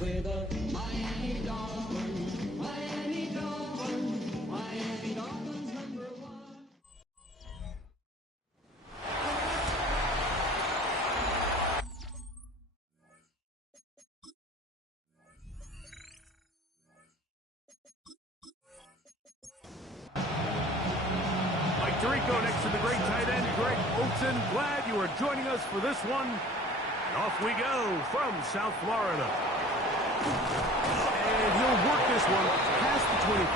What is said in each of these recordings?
with the Miami Dolphins. Miami Dolphins. Miami Dolphins #1. Mike Tirico next to the great tight end, Greg Olsen. Glad you are joining us for this one. And off we go from South Florida. And he'll work this one past the 25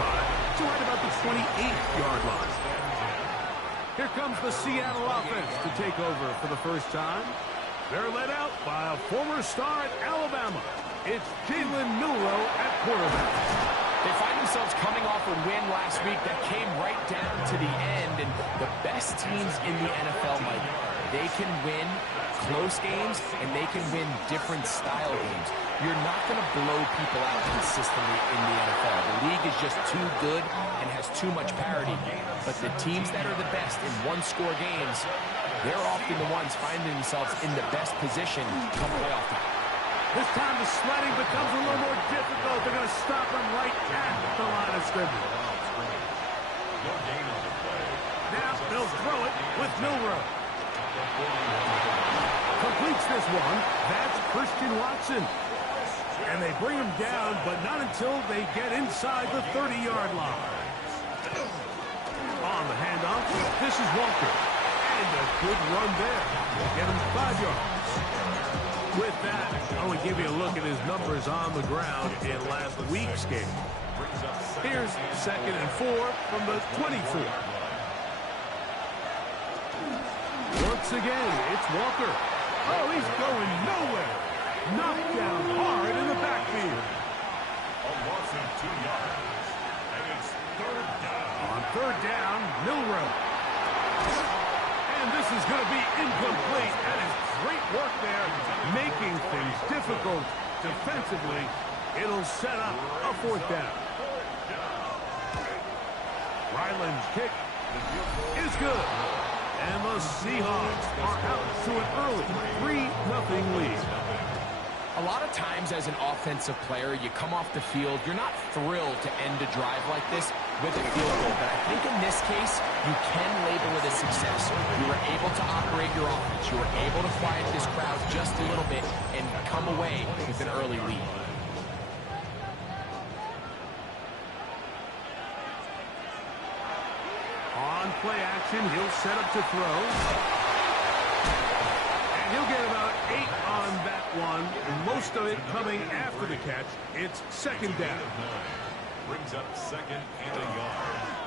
to right about the 28-yard line. Here comes the Seattle offense to take over for the first time. They're led out by a former star at Alabama. It's Jalen Milroe at quarterback. They find themselves coming off a win last week that came right down to the end, and the best teams in the NFL, Mike, they can win close games, and they can win different style games. You're not going to blow people out consistently in the NFL. The league is just too good and has too much parity. But the teams that are the best in one-score games, they're often the ones finding themselves in the best position come playoff time. This time the sledding becomes a little more difficult. They're going to stop him right at the line of scrimmage. Now they'll throw it with Milroe. Completes this one. That's Christian Watson. And they bring him down, but not until they get inside the 30-yard line. On the handoff, this is Walker. And a good run there. Get him 5 yards. With that, I want to give you a look at his numbers on the ground in last week's game. Here's 2nd and 4 from the 24. Once again, it's Walker. Oh, he's going nowhere. Knocked down hard in the backfield. On 3rd down, Milroe. And this is going to be incomplete. That is great work there, making things difficult defensively. It'll set up a 4th down. Ryland's kick is good. And the Seahawks are out to an early 3-0 lead. A lot of times as an offensive player, you come off the field, you're not thrilled to end a drive like this with a field goal. But I think in this case, you can label it a success. You were able to operate your offense. You were able to quiet this crowd just a little bit and come away with an early lead. On play action, he'll set up to throw. And he'll get about 8 on that one. Most of it coming after the catch. It's 2nd down. Brings up 2nd and a yard.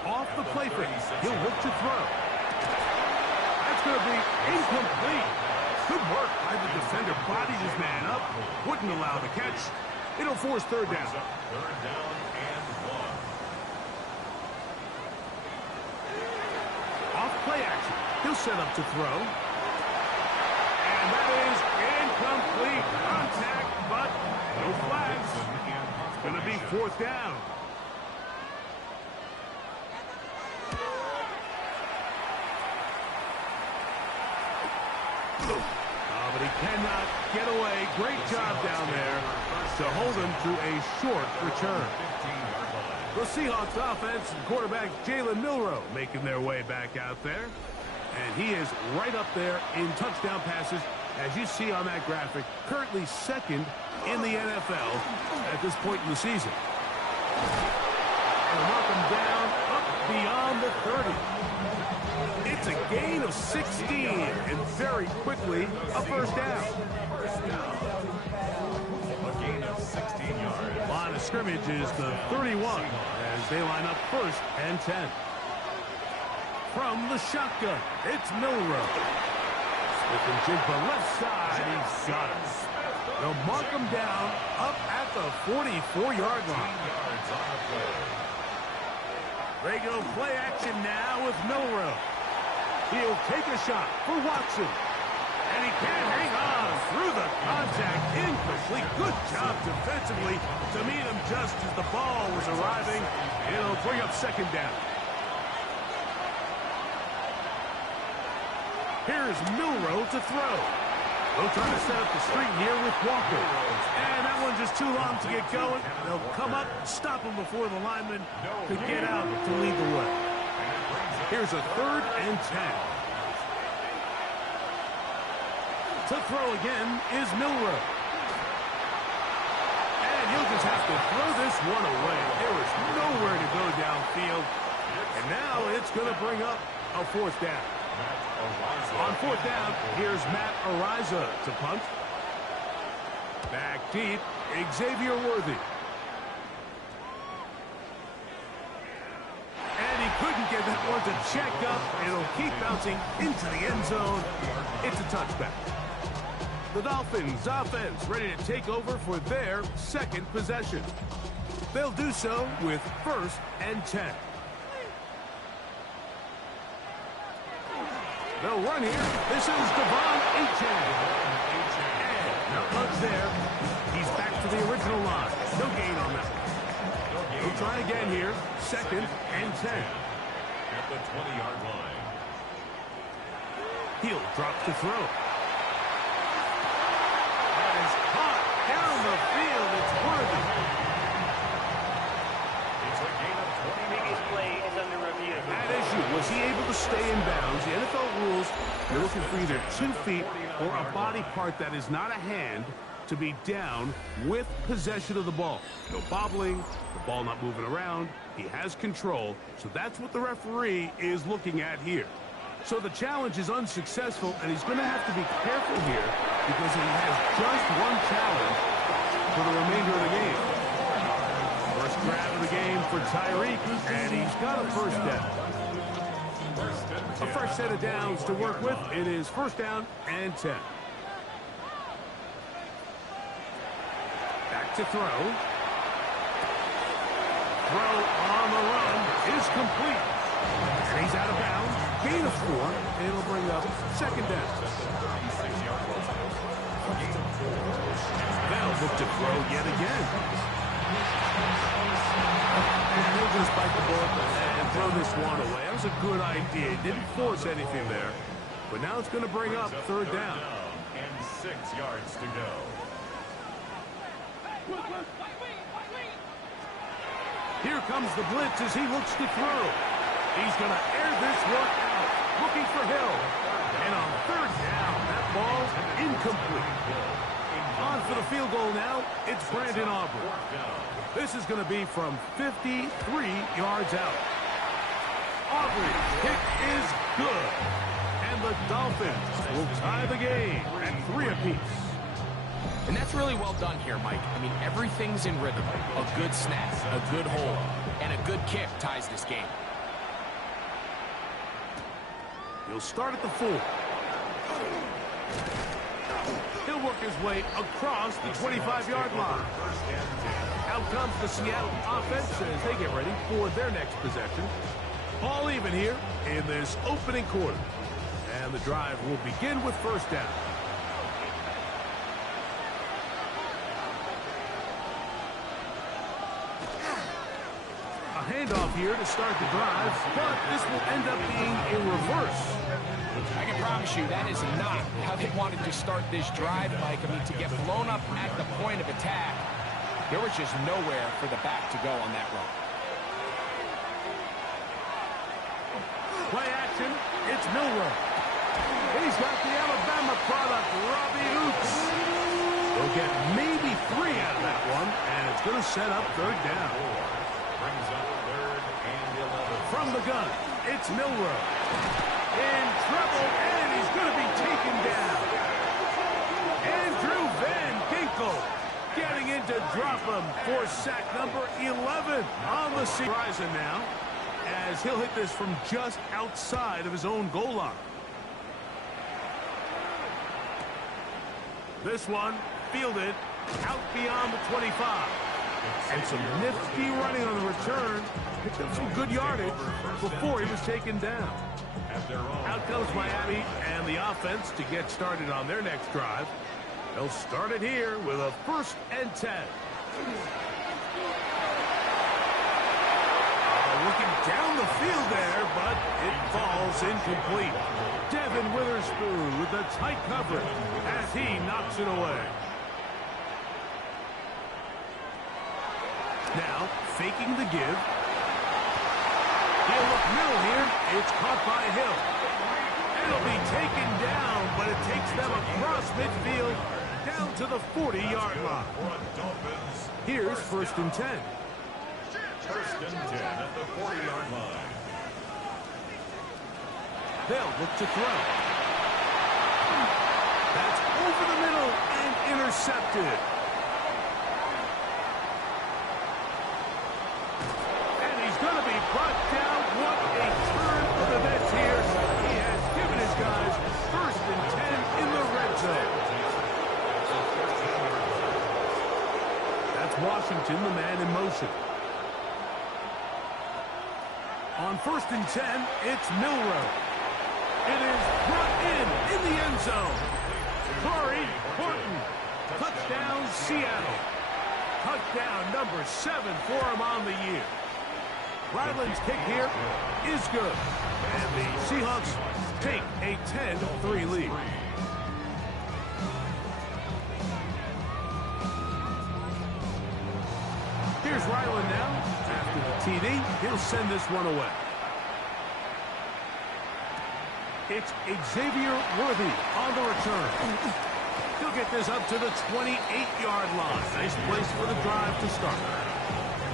Off the play fake, he'll look to throw. That's going to be incomplete. Good work by the defender. Bodied his man up. Wouldn't allow the catch. It'll force 3rd down. 3rd down and 1. Off play action. He'll set up to throw. And that is incomplete. Contact, but no flags. It's going to be 4th down. Oh, but he cannot get away. Great job down there to hold him to a short return. The Seahawks offense and quarterback Jalen Milroe making their way back out there. And he is right up there in touchdown passes, as you see on that graphic, currently 2nd in the NFL at this point in the season. And mark him down up beyond the 30. It's a gain of 16, and very quickly a 1st down. A gain of 16 yards. Line of scrimmage is the 31 as they line up 1st and 10. From the shotgun, it's Milroe. Smith and Jigba left side, he's got it. They'll mark him down up at the 44-yard line. They go play action now with Milroe. He'll take a shot for Watson. And he can't hang on through the contact. Incomplete. Good job defensively to meet him just as the ball was arriving. It'll bring up 2nd down. Here's Milroe to throw. They'll try to set up the screen here with Walker. And that one's just too long to get going. They'll come up, stop him before the lineman could get out to lead the way. Here's a 3rd and 10. To throw again is Milroe. And he'll just have to throw this one away. There is nowhere to go downfield. And now it's going to bring up a 4th down. On 4th down, here's Matt Araiza to punt. Back deep, Xavier Worthy. And he couldn't get that one to check up. It'll keep bouncing into the end zone. It's a touchback. The Dolphins offense ready to take over for their 2nd possession. They'll do so with 1st and 10. They'll run here. This is Devon Achane. And not much there. He's back to the original line. No gain on that. He'll try again here. 2nd and 10. At the 20-yard line. Heel drops to throw. That is caught down the field. It's Worthy. It's a gain of 20. Biggest play is under review. That issue, was he able to stay in bounds? The NFL rules, you're looking for either 2 feet or a body part that is not a hand to be down with possession of the ball. No bobbling, the ball not moving around. He has control, so that's what the referee is looking at here. So the challenge is unsuccessful, and he's going to have to be careful here because he has just one challenge for the remainder of the game. First grab of the game for Tyreek, and he's got a 1st down. A fresh set of downs to work with. It is 1st down and 10. Back to throw. Throw on the run is complete. And he's out of bounds. Gain of 4. It'll bring up 2nd down. They'll look to throw yet again. And he'll just bite the bullet and throw this one away. That was a good idea. Didn't force anything there. But now it's going to bring up 3rd down. And 6 yards to go. Here comes the blitz as he looks to throw. He's going to air this one out. Looking for Hill. And on 3rd down, that ball's incomplete. On for the field goal now, it's Brandon Aubrey. This is going to be from 53 yards out. Aubrey, kick is good. And the Dolphins will tie the game at 3 apiece. And that's really well done here, Mike. I mean, everything's in rhythm. A good snap, a good hold, and a good kick ties this game. He'll start at the 4. He'll work his way across the 25-yard line. Out comes the Seattle offense as they get ready for their next possession. All even here in this opening quarter. And the drive will begin with 1st down. A handoff here to start the drive, but this will end up being in reverse. I can promise you that is not how they wanted to start this drive, Mike. I mean, to get blown up at the point of attack, there was just nowhere for the back to go on that run. Play action, it's Milroe. He's got the Alabama product, Robbie Oops. They'll get maybe 3 out of that one, and it's going to set up 3rd down. Brings up 3rd and 11. From the gun, it's Milroe. In trouble, and he's going to be taken down. Andrew Van Ginkel getting in to drop him for sack number 11 on the horizon now, as he'll hit this from just outside of his own goal line. This one fielded out beyond the 25. And some nifty running on the return. Picked up some good yardage before he was taken down. Out comes Miami and the offense to get started on their next drive. They'll start it here with a 1st and 10. looking down the field there, but it falls incomplete. Devin Witherspoon with the tight coverage as he knocks it away. Now, faking the give. He'll look middle here. It's caught by Hill. It'll be taken down, but it takes them across midfield down to the 40-yard line. Here's 1st and 10. 1st and 10 at the 40-yard line. They'll look to throw. That's over the middle and intercepted. And he's going to be brought down. What a turn of events here. He has given his guys 1st and 10 in the red zone. That's Washington, the man in motion. On 1st and 10, it's Milroe. It is brought in the end zone. Corey Horton. Touchdown, Seattle. Touchdown number 7 for him on the year. Ryland's kick here is good. And the Seahawks take a 10-3 lead. Here's Ryland now. After the TD, he'll send this one away. It's Xavier Worthy on the return. He'll get this up to the 28-yard line. Nice place for the drive to start.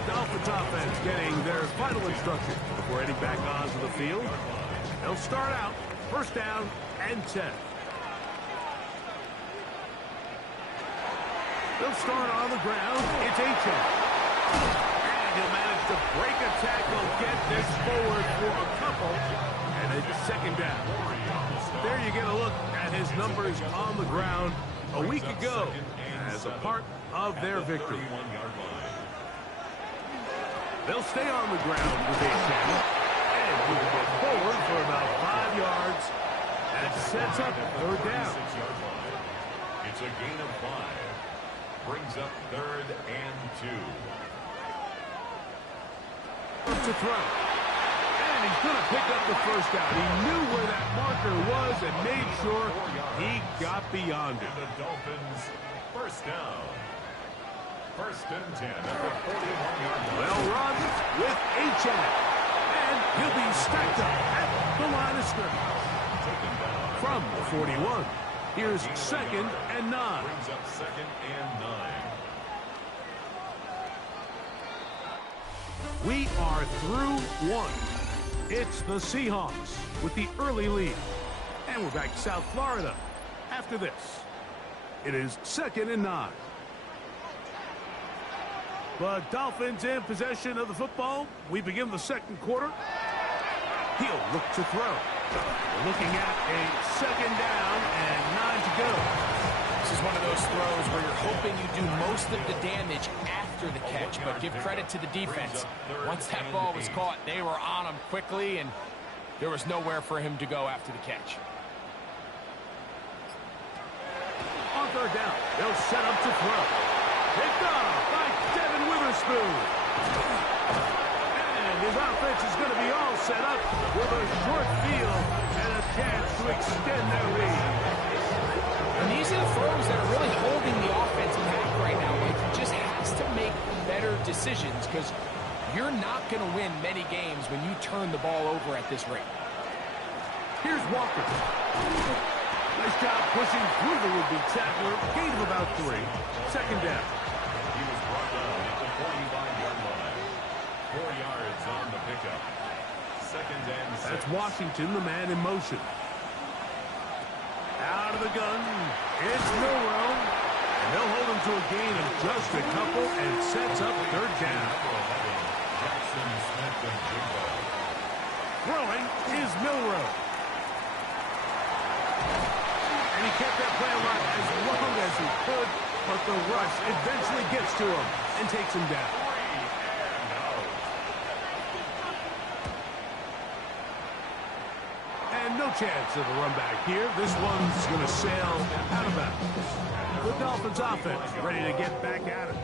Dolphins offense getting their final instruction before heading back onto the field. They'll start out 1st down and 10. They'll start on the ground. It's Achane. And he'll manage to break a tackle, get this forward for a couple, and it's 2nd down. There you get a look at his numbers on the ground a week ago as a part of their victory. They'll stay on the ground with Achane, and he will go forward for about 5 yards. That sets up 3rd down. It's a gain of 5. Brings up 3rd and 2. Up to throw. And he's going to pick up the 1st down. He knew where that marker was and made sure he got beyond it. The Dolphins 1st down. 1st and 10 at the 41-yard line. Well run with Achane. And he'll be stacked up at the line of scrimmage. From the 41, here's 2nd and 9. Brings up 2nd and 9. We are through 1. It's the Seahawks with the early lead. And we're back to South Florida after this. It is 2nd and 9. The Dolphins in possession of the football. We begin the 2nd quarter. He'll look to throw. We're looking at a 2nd down and 9 to go. This is one of those throws where you're hoping you do most of the damage after the catch, but give credit to the defense. Once that ball was caught, they were on him quickly, and there was nowhere for him to go after the catch. On 3rd down, they'll set up to throw. Picked off by Devin Witherspoon. And his offense is going to be all set up with a short field and a chance to extend their lead. And these are the throws that are really holding the offense back right now. Like, he just has to make better decisions because you're not going to win many games when you turn the ball over at this rate. Here's Walker. Nice job pushing through the would-be tackler. Gain of about 3. 2nd down. He was brought down at the 45-yard line. 4 yards on the pickup. 2nd and 6. That's Washington, the man in motion. Out of the gun, it's Milroe. And they'll hold him to a gain of just a couple and sets up 3rd down. Jackson Smith and Jigbo. Throwing is Milroe. And he kept that play alive as long as he could, but the rush eventually gets to him and takes him down. And no chance of a run back here. This one's going to sail out of bounds. The Dolphins offense ready to get back at it.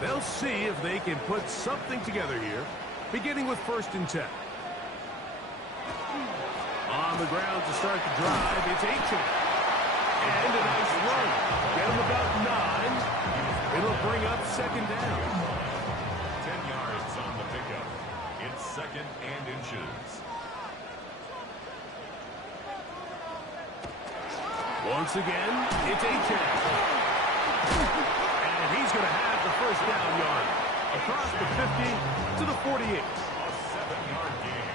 They'll see if they can put something together here. beginning with 1st and 10. On the ground to start the drive, it's Achane. And a nice run. Get him about 9. It'll bring up 2nd down. 10 yards on the pickup. It's 2nd and inches. Once again, it's Achane. And he's going to have the 1st down yard. Across the 50 to the 48. A 7-yard gain.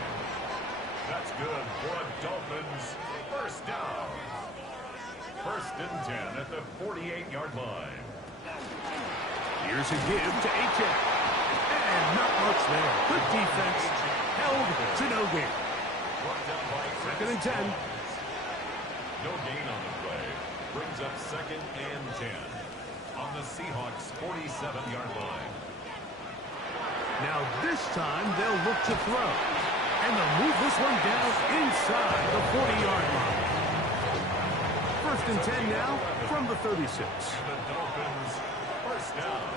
That's good for a Dolphins 1st down. 1st and 10 at the 48-yard line. Here's a give to Achane. And not much there. Good defense. Held to no gain. Brought down by 2nd and 10. No gain on the play. Brings up 2nd and 10 on the Seahawks 47-yard line. Now this time they'll look to throw. And they'll move this one down inside the 40-yard line. 1st and 10 now from the 36. The Dolphins 1st down.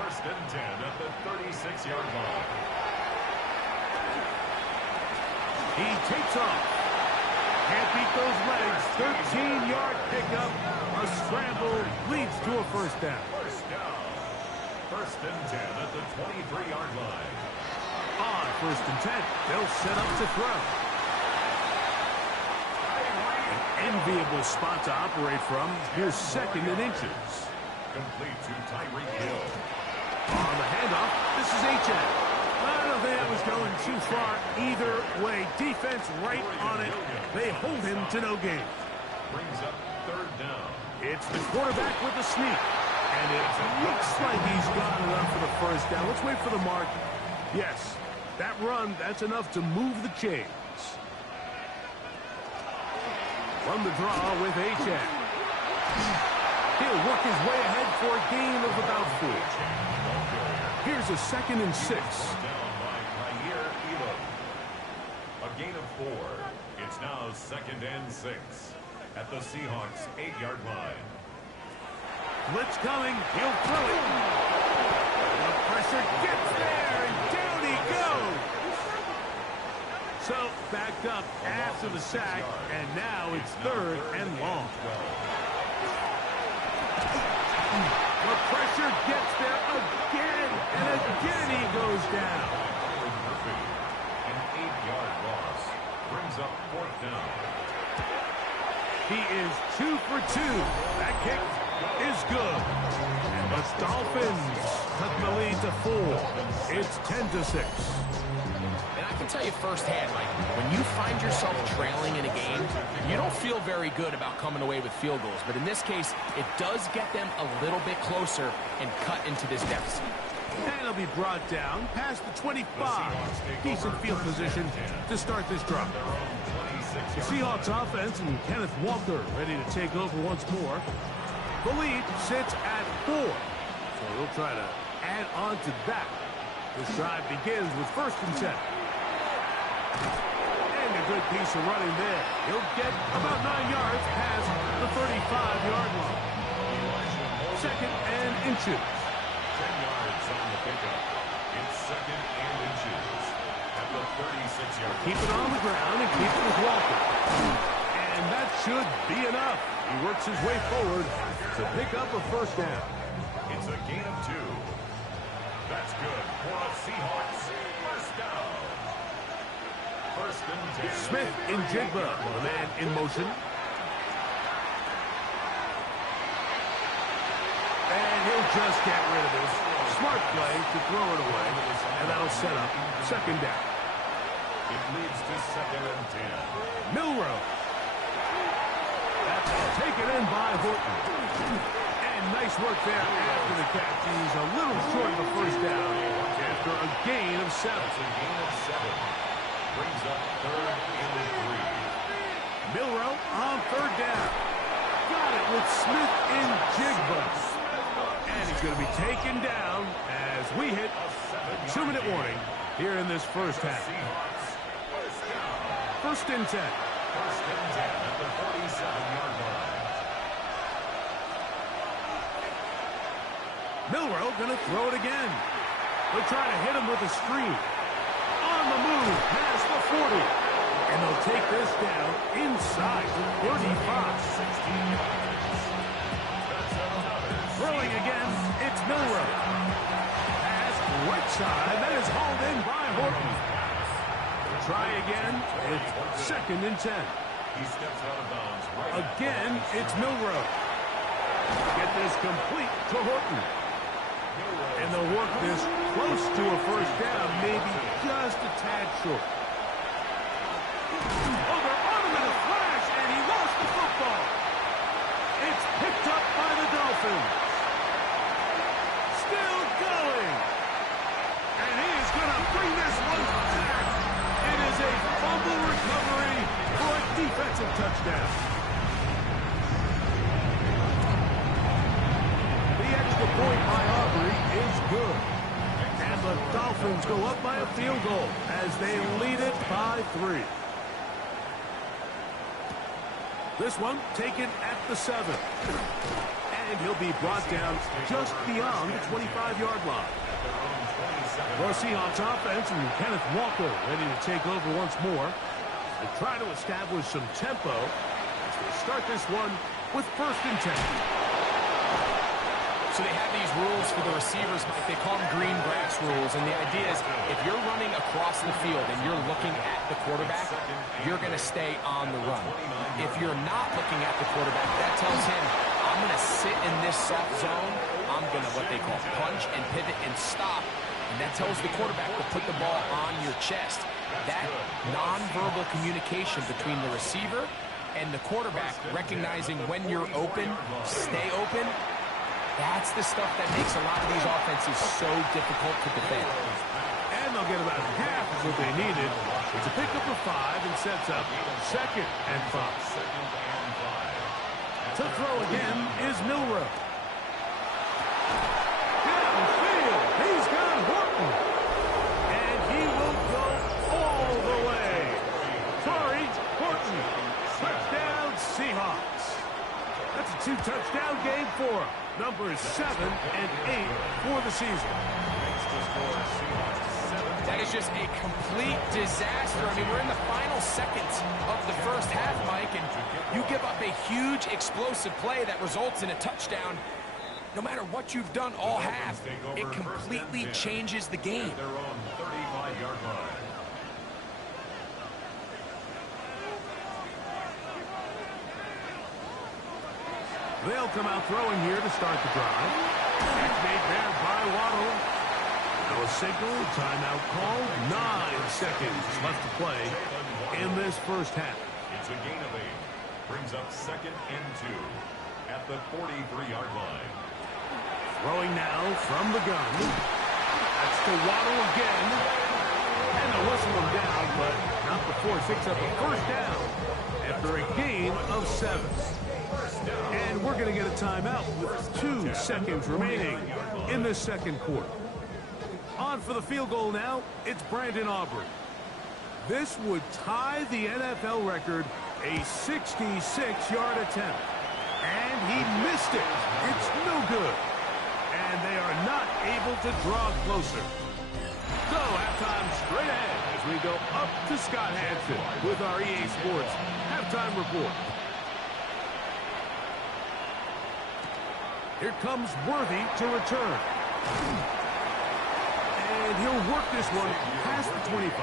1st and 10 at the 36-yard line. He takes off. Can't beat those legs. 13-yard pickup. A scramble leads to a 1st down. 1st down. 1st and 10 at the 23-yard line. On 1st and 10, they'll set up to throw. An enviable spot to operate from. Here's 2nd and inches. Complete to Tyreek Hill. On the handoff, this is Achane. I don't think that was going too far either way. Defense right on it. They hold him to no gain. Brings up 3rd down. It's the quarterback with the sneak. And it looks like he's got enough for the 1st down. Let's wait for the mark. Yes, that run, that's enough to move the chains. From the draw with Achane. He'll work his way ahead for a gain of about 4. Here's a 2nd and 6. Down by Kaiir Elam. A gain of 4. It's now 2nd and 6 at the Seahawks 8-yard line. Blitz coming. He'll throw it. The pressure gets there, and down he goes. So, backed up after the sack, and now it's 3rd and long. The pressure gets there again, and again he goes down. Murphy, an 8-yard loss. Brings up 4th down. He is 2 for 2. That kick is good. And the Dolphins cut the lead to 4. It's 10-6. And I can tell you firsthand, Mike, when you find yourself trailing in a game, you don't feel very good about coming away with field goals. But in this case, it does get them a little bit closer and cut into this deficit. And it'll be brought down past the 25. Decent field position to start this drive. The Seahawks offense and Kenneth Walker ready to take over once more. The lead sits at 4. So they'll try to add on to that. This drive begins with 1st and 10. And a good piece of running there. He'll get about 9 yards past the 35-yard line. 2nd and inches. 10 yards on the pickup. It's 2nd and inches at the 36-yard line. Keep it on the ground and keep it with Walker. And that should be enough. He works his way forward to pick up a 1st down. It's a gain of 2. That's good for a Seahawks 1st down. 1st and 10. Smith in Jigba, the man in motion. And he'll just get rid of this. Smart play to throw it away. And that'll set up 2nd down. It leads to 2nd and 10. Milroe. That's taken in by Horton. And nice work there after the catch. He's a little short of the 1st down after a gain of 7. It's a gain of 7. Brings up 3rd and 3. Milroe on 3rd down. Got it with Smith in Jigba. And he's going to be taken down as we hit a 2-minute warning here in this 1st half. Seahawks 1st down. 1st and 10. 1st and 10 at the 47-yard line. Milroe going to throw it again. They'll try to hit him with a screen. On the move, past the 40. And they'll take this down inside the 35. Throwing again, it's Milroe. Pass right side, that is hauled in by Horton. They'll try again, it's 2nd and 10. He steps out of bounds. Right again, it's Milroe. Get this complete to Horton. And they'll work this close to a first down, maybe just a tad short. Oh, they're on him in a flash, and he lost the football. It's picked up by the Dolphins. Still going. And he is going to bring this one back. It is a fumble recovery for a defensive touchdown. The extra point by Aubrey is good. And the Dolphins go up by a field goal as they lead it by 3. This one taken at the 7. And he'll be brought down just beyond the 25-yard line. For Seahawks offense and Kenneth Walker ready to take over once more. They try to establish some tempo as they start this one with 1st and 10. So they have these rules for the receivers. They call them green grass rules. And the idea is if you're running across the field and you're looking at the quarterback, you're going to stay on the run. If you're not looking at the quarterback, that tells him, I'm going to sit in this soft zone. I'm going to what they call punch and pivot and stop. And that tells the quarterback to put the ball on your chest. That nonverbal communication between the receiver and the quarterback, recognizing when you're open, stay open, that's the stuff that makes a lot of these offenses so difficult to defend. And they'll get about half of what they needed. It's a pickup of 5 and sets up 2nd and 5. To throw again is Milroe. Downfield, he's got Horton. And he will go all the way. Torrey Horton, touchdown Seahawks. That's a 2-touchdown game for him. Numbers 7 and 8 for the season. That is just a complete disaster. I mean, we're in the final seconds of the first half, Mike, and you give up a huge explosive play that results in a touchdown. No matter what you've done all half, it completely changes the game. Their own 35-yard line. They'll come out throwing here to start the drive. It's made there by Waddle. Now a signal, timeout called. 9 seconds left to play in this first half. It's a gain of 8. Brings up 2nd and 2 at the 43-yard line. Throwing now from the gun. That's to Waddle again. And they'll whistle him down, but not before it picks up a first down after a gain of 7. And we're going to get a timeout with 2 seconds remaining in this second quarter. On for the field goal now, it's Brandon Aubrey. This would tie the NFL record, a 66-yard attempt. And he missed it. It's no good. And they are not able to draw closer. So halftime straight ahead as we go up to Scott Hanson with our EA Sports halftime report. Here comes Worthy to return. And he'll work this one past the 25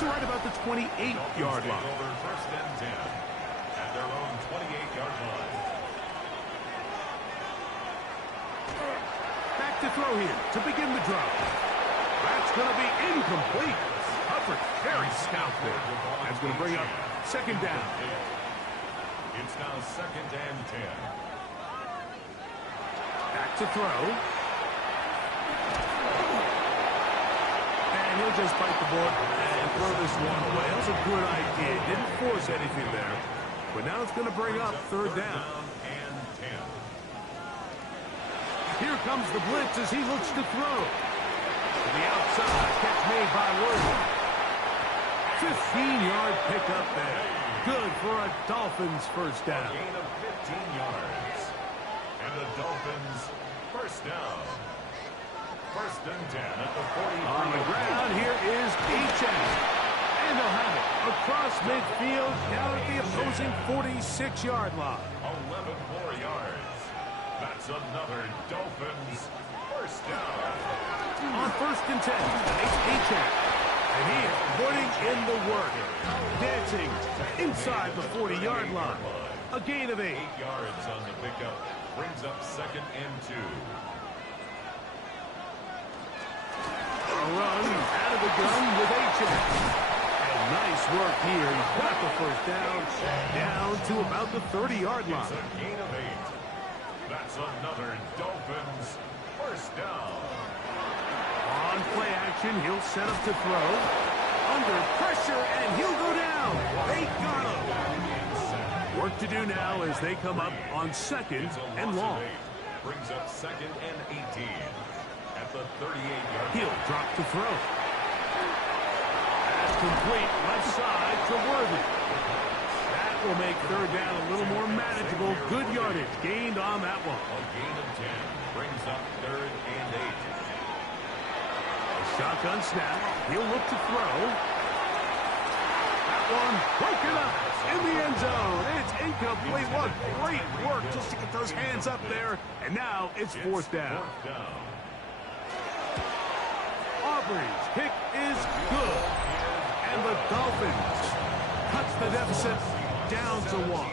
to right about the 28-yard line. Over 1st and 10 at their own 28-yard line. Back to throw here to begin the drive. That's going to be incomplete. Hubbard very stout there. That's going to bring up 2nd down. It's now 2nd and 10. Back to throw. And he'll just bite the board and throw this one away. That was a good idea. Didn't force anything there. But now it's going to bring up 3rd down. And 10. Here comes the blitz as he looks to throw. To the outside. Catch made by Worthy. 15-yard pickup there. Good for a Dolphins first down. Gain of 15 yards. And the Dolphins first down. First and 10 at the 43. On the ground, here is Achane. And they'll have it across midfield down at the opposing 46-yard line. 11 more yards. That's another Dolphins first down. On first and 10, it's Achane. And he is putting in the work. Dancing inside the 40-yard line. A gain of 8. 8 yards on the pickup. Brings up second and 2. A run out of the gun with Achane. And nice work here. He's got the first down to about the 30-yard line. It's a gain of 8. That's another Dolphins first down. On play action, he'll set up to throw. Under pressure, and he'll go down. They got him. Work to do now as they come up on second It's a loss and long. of 8. Brings up second and 18 at the 38-yard line. He'll drop to throw. Pass complete left side to Worthy. That will make third down a little more manageable. Good yardage gained on that one. A gain of 10 brings up third and 8. Shotgun snap. He'll look to throw. That one broken up in the end zone. It's incomplete. What great work just to get those hands up there. And now it's fourth down. Fourth down. Aubrey's kick is good. And the Dolphins cuts the deficit down to 1.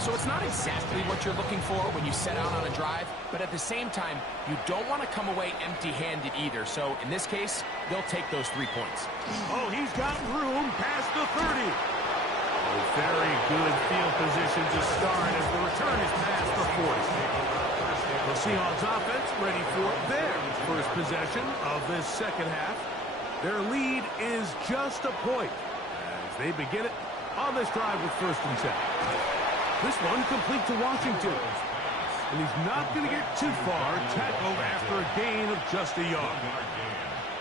So it's not exactly what you're looking for when you set out on a drive, but at the same time, you don't want to come away empty-handed either. So in this case, they'll take those 3 points. Oh, he's got room past the 30. Oh, very good field position to start as the return is past the 40. The Seahawks offense ready for their first possession of this second half. Their lead is just a point as they begin it on this drive with first and 10. This one complete to Washington. And he's not going to get too far. Tackled after a gain of just a yard.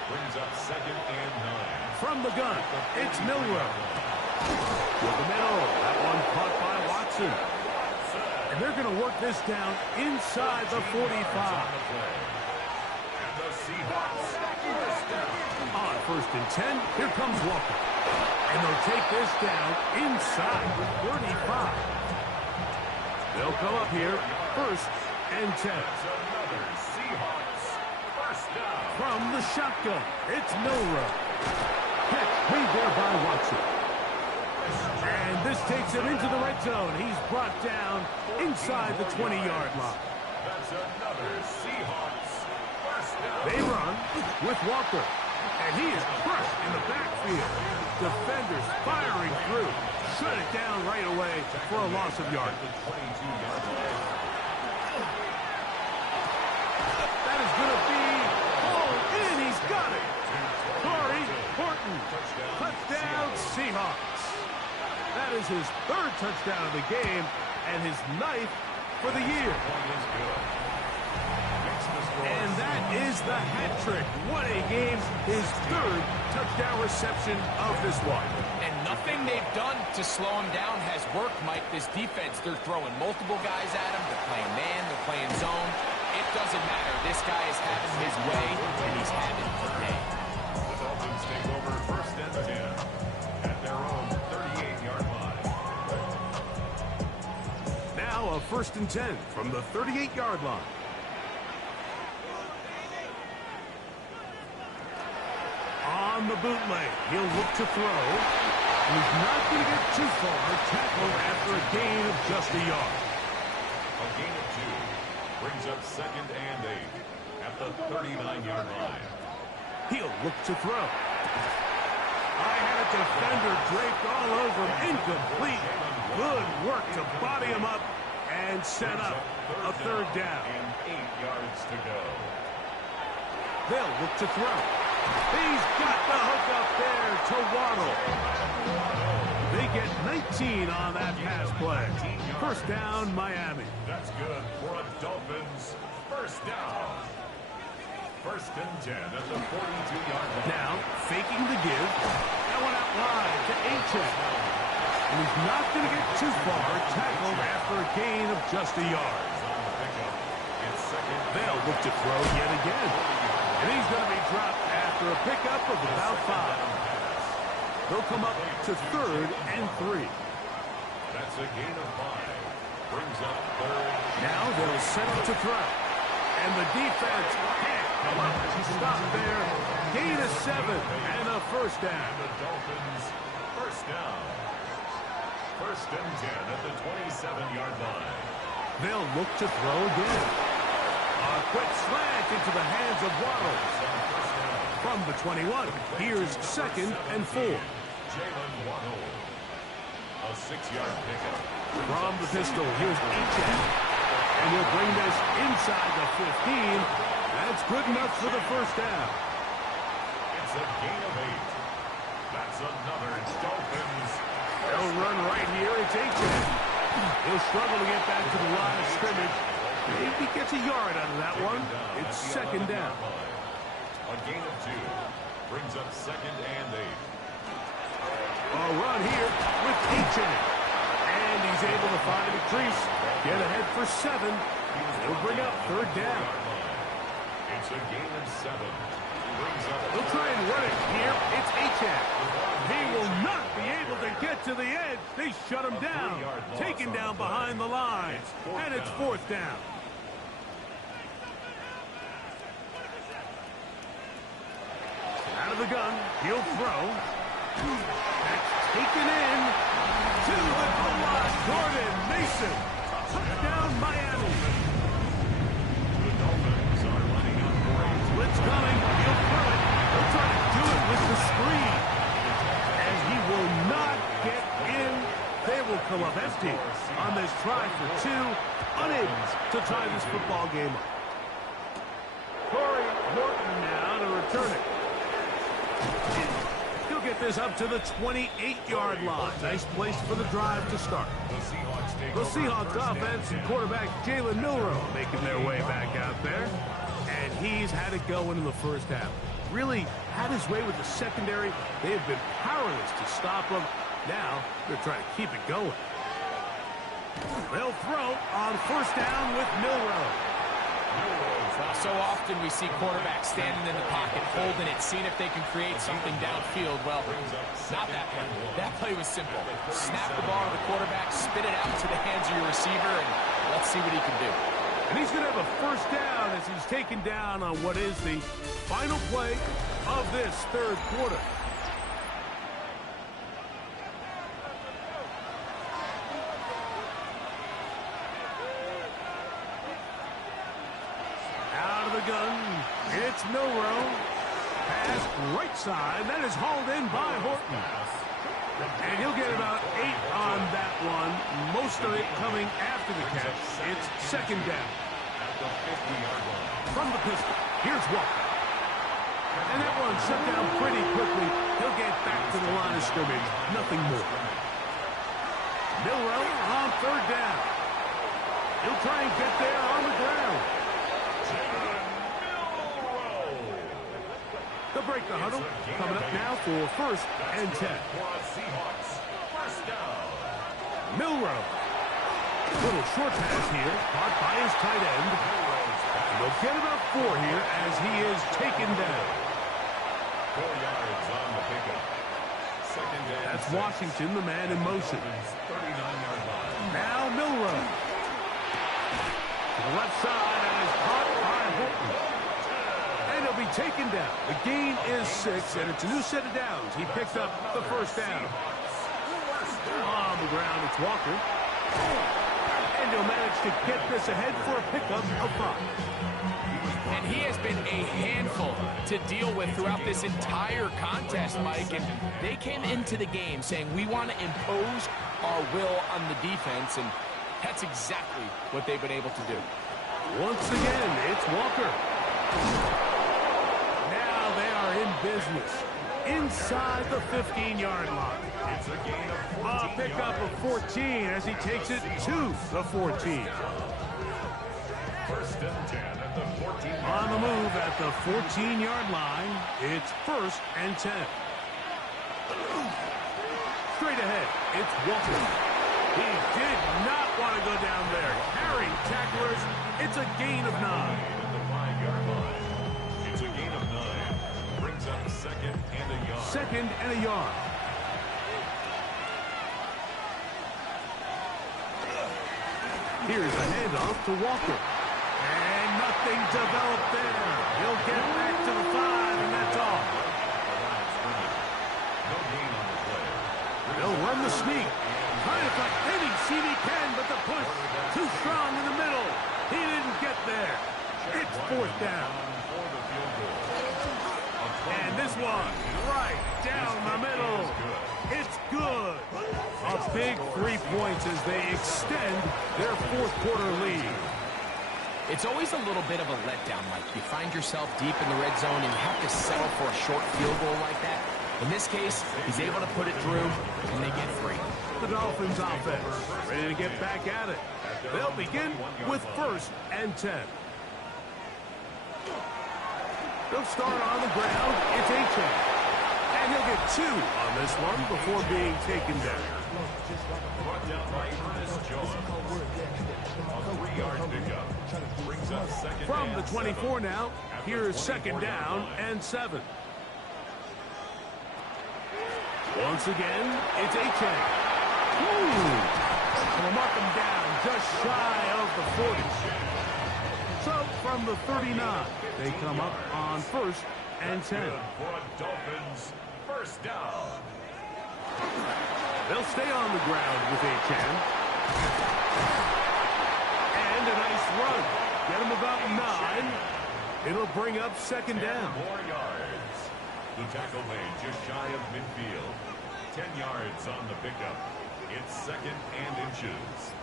Brings up second and 9. From the gun, it's Milroe. With the middle, that one caught by Watson. And they're going to work this down inside the 45. And the Seahawks first down. On first and 10, here comes Walker. And they'll take this down inside the 35. They'll come up here, first and 10. That's another Seahawks first down. From the shotgun, it's Milroe. Catch made there by Watson. And this takes him into the red zone. He's brought down inside the 20-yard line. That's another Seahawks first down. They run with Walker. And he is crushed in the backfield. Defenders firing through. Shut it down right away for a loss of yard. The 22-yard line. That is going to be hauled in. He's got it. Corey Horton. Touchdown Seahawks. That is his third touchdown of the game and his 9th for the year. Point is good. Makes the score And that is the hat trick. What a game. His third touchdown reception of this one. And nothing they've done to slow him down has worked, Mike. This defense, they're throwing multiple guys at him. They're playing man, they're playing zone. It doesn't matter. This guy is having his way, and he's having today. The Dolphins take over first and 10 at their own 38-yard line. Now a first and 10 from the 38-yard line. On the bootleg, he'll look to throw. He's not going to get too far. Tackled after a gain of just a yard. A gain of 2 brings up second and 8 at the 39-yard line. He'll look to throw. I had a defender draped all over him. Incomplete. Good work to body him up and set up a third down. And 8 yards to go. They'll look to throw. He's got the hook up there to Waddle. They get 19 on that pass play. First down, Miami. That's good for a Dolphins first down. First and 10 at the 42-yard line. Now, faking the give. That one out wide to Achane. And he's not going to get too far. Tackled after a gain of just a yard. On the pickup, it's second. They'll They'll look to throw yet again. And he's going to be dropped after a pickup of about 5. They'll come up to 3rd and 3. That's a gain of 5. Brings up 3rd. Now they'll set up to throw. And the defense can't come up to stop there. Gain of 7 and a first down. The Dolphins first down. 1st and 10 at the 27-yard line. They'll look to throw again. A quick slant into the hands of Waddle. From the 21, here's 2nd and 4. Jalen Waddle. A 6-yard pickup. From the pistol, here's Achane. And he'll bring this inside the 15. That's good enough for the first down. It's a gain of 8. That's another Dolphins. They'll run right here. It's Achane. He'll struggle to get back to the line of scrimmage. Maybe gets a yard out of that one. It's 2nd down. A gain of 2. Brings up 2nd and 8. A run here with Achane. And he's able to find a crease. Get ahead for 7. He'll bring up 3rd down. It's a gain of 7. Brings up. He'll try and run it here. It's Achane. He will not be able to get to the edge. They shut him down. Taken down behind the line. And it's 4th down. Out of the gun. He'll throw. That's taken in. To the goal line. Jordan Mason. Touchdown Miami. The Dolphins are lining up for a Blitz coming. He'll throw it. He'll try to do it with the screen. And he will not get in. They will come up empty on this try for 2. Unable to tie this football game up. Corey Horton now to return it. He'll get this up to the 28-yard line. Nice place for the drive to start. The Seahawks offense and quarterback Jalen Milroe making their way back out there. And he's had it going in the first half. Really had his way with the secondary. They have been powerless to stop him. Now they're trying to keep it going. They'll throw on 1st down with Milroe. Well, so often we see quarterbacks standing in the pocket, holding it, seeing if they can create something downfield. Well, not that play. That play was simple. Snap the ball to the quarterback, spit it out to the hands of your receiver, and let's see what he can do. And he's going to have a first down as he's taken down on what is the final play of this 3rd quarter. Out of the gun, it's Milroe. Pass right side. That is hauled in by Horton. And he'll get about 8 on that one. Most of it coming after the catch. It's 2nd down. From the pistol, here's Walker. And that one shut down pretty quickly. He'll get back to the line of scrimmage. Nothing more. Milroe on 3rd down. He'll try and get there on the ground. They'll break the huddle. Coming up now for 1st and 10. Seahawks first down. Milroe. Little short pass here. Caught by his tight end. They'll get about 4 here as he is taken down. 4 yards on the pickup. 2nd down. That's Washington, the man in motion. 39-yard line. Now Milroe. To the left side and is caught by Horton. And he'll be taken down. The gain is 6, and it's a new set of downs. He picked up the first down. On the ground, it's Walker. And he'll manage to get this ahead for a pickup of 5. And he has been a handful to deal with throughout this entire contest, Mike. And they came into the game saying, we want to impose our will on the defense. And that's exactly what they've been able to do. Once again, it's Walker. Now they are in business. Inside the 15-yard line. It's a gain of 14 A pickup of 14 as he takes it to the 14. 1st and 10 at the 14. On the move at the 14-yard line, it's 1st and 10. Straight ahead, it's Walker. He did not want to go down there. Carrying tacklers, it's a gain of 9. Second and a yard. Here's a handoff to Walker. And nothing developed there. He'll get back to the 5, and that's all. They'll run the sneak. Trying to cut any CD can, but the push too strong in the middle. He didn't get there. It's fourth down. And this one right down the middle. It's good. A big 3 points as they extend their fourth quarter lead. It's always a little bit of a letdown, Mike. You find yourself deep in the red zone and you have to settle for a short field goal like that. In this case, he's able to put it through, and they get free. The Dolphins offense ready to get back at it. They'll begin with 1st and 10. They'll start on the ground. It's Achane. And he'll get 2 on this one before being taken down. Brought down by Ernest Jones. A 3-yard pickup. Brings up second From the and 24 7. now, here's second down and 7. Once again, it's Achane. We'll mark him down just shy of the 40. So from the 39, they come up on 1st and 10. Good for Dolphins. First down. They'll stay on the ground with Achane. And a nice run. Get him about 9. It'll bring up second down. 10 more yards. The tackle made just shy of midfield. 10 yards on the pickup. It's second and inches.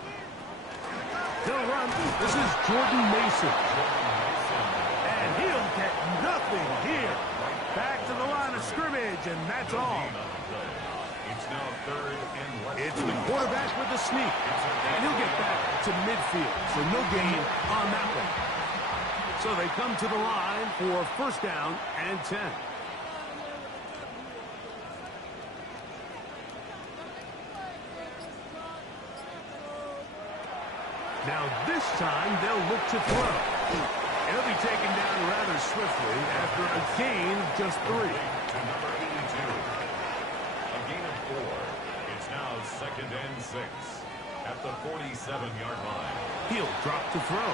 They'll run. This is Jordan Mason. And he'll get nothing here. Back to the line of scrimmage, and that's all. It's now 3rd and less. It's the quarterback with the sneak. And he'll get back to midfield, so no gain on that one. So they come to the line for 1st down and 10. Now this time they'll look to throw. He'll be taken down rather swiftly after a gain of just 3. To number 82. A gain of 4. It's now 2nd and 6. At the 47-yard line. He'll drop to throw.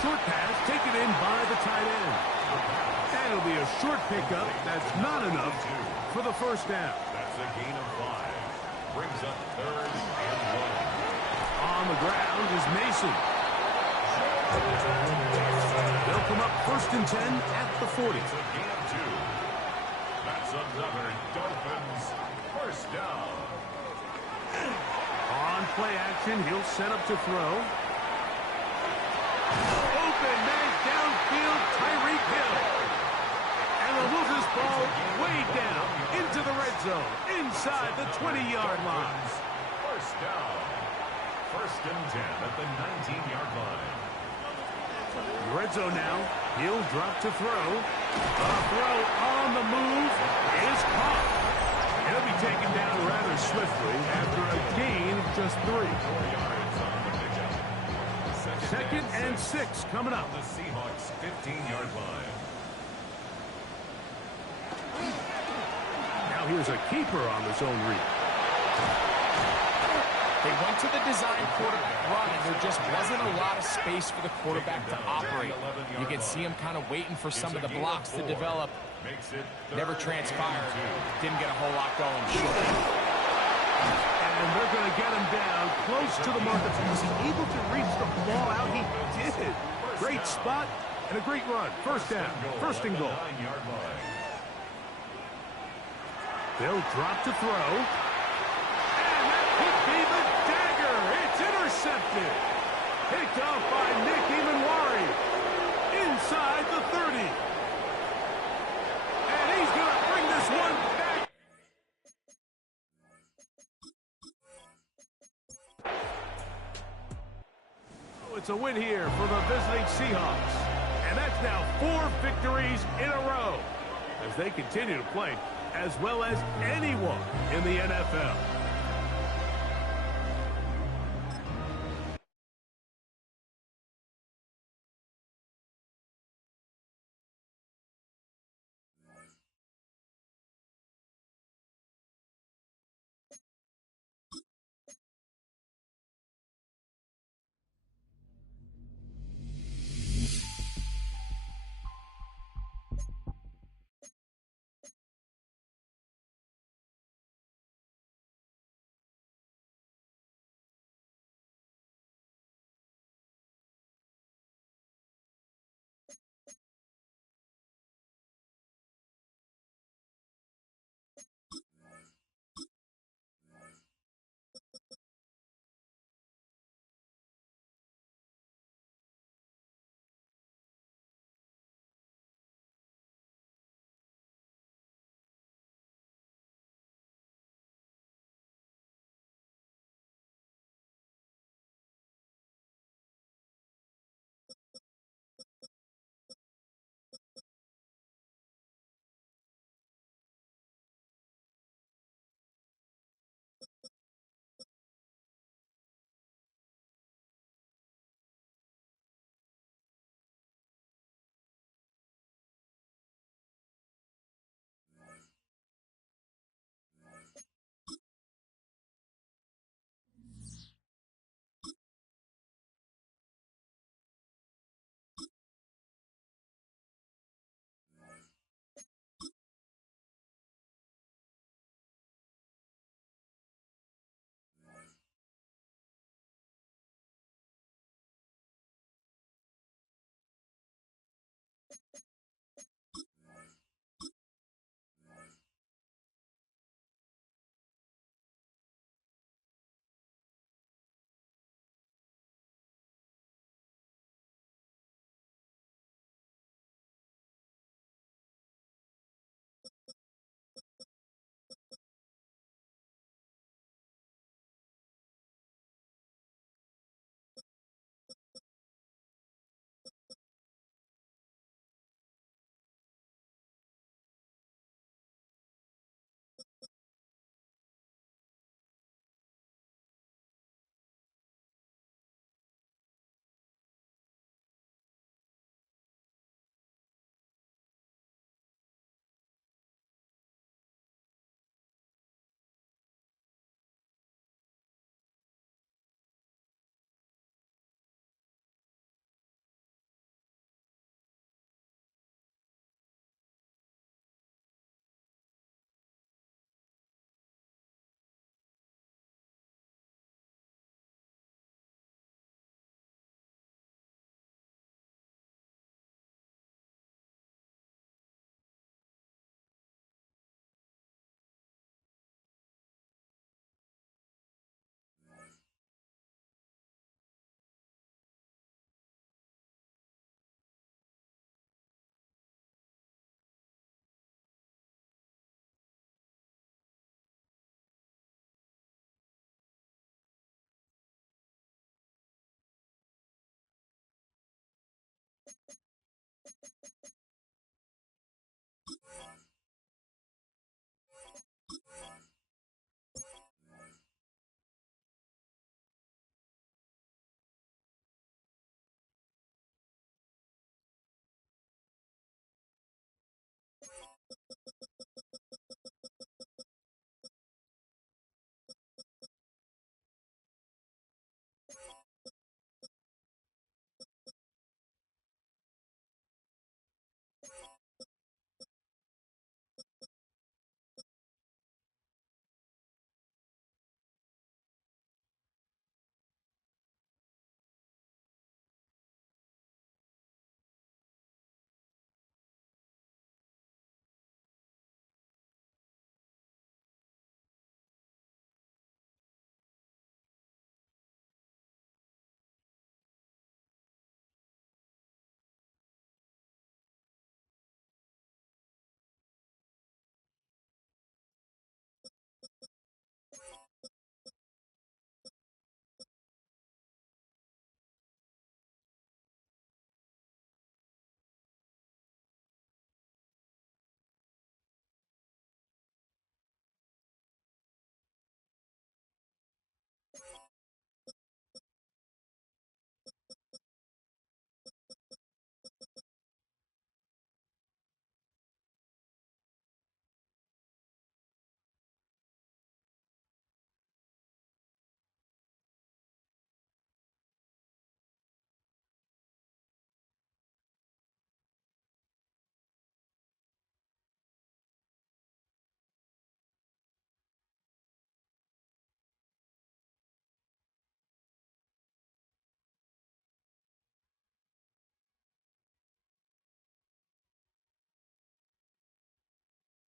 Short pass taken in by the tight end. And it'll be a short pickup. That's not enough for the 1st down. That's a gain of 5. Brings up 3rd and 1. On the ground is Mason. They'll come up 1st and 10 at the 40. It's a gain of 2. That's another Dolphins first down. On play action, he'll set up to throw. Open man downfield, Tyreek Hill. And they'll move this ball way down into the red zone, inside the 20-yard line. First down. 1st and 10 at the 19-yard line. Red zone now. He'll drop to throw. The throw on the move is caught. He'll be taken down rather swiftly after a gain of just 3. 4 yards on the pickup. Second and 6 coming up. The Seahawks 15-yard line. Now here's a keeper on the zone read. They went to the design quarterback run, and there just wasn't a lot of space for the quarterback to operate. You can see him kind of waiting for some of the blocks to develop. Never transpired. Didn't get a whole lot going. And they're going to get him down close to the marker. Was he able to reach the ball out? He did. Great spot and a great run. 1st down. 1st and goal. They'll drop to throw. And that could be the dagger. It's intercepted. Picked off by Nick Emanwari. Inside the 30. And he's going to bring this one back. It's a win here for the visiting Seahawks. And that's now 4 victories in a row as they continue to play as well as anyone in the NFL.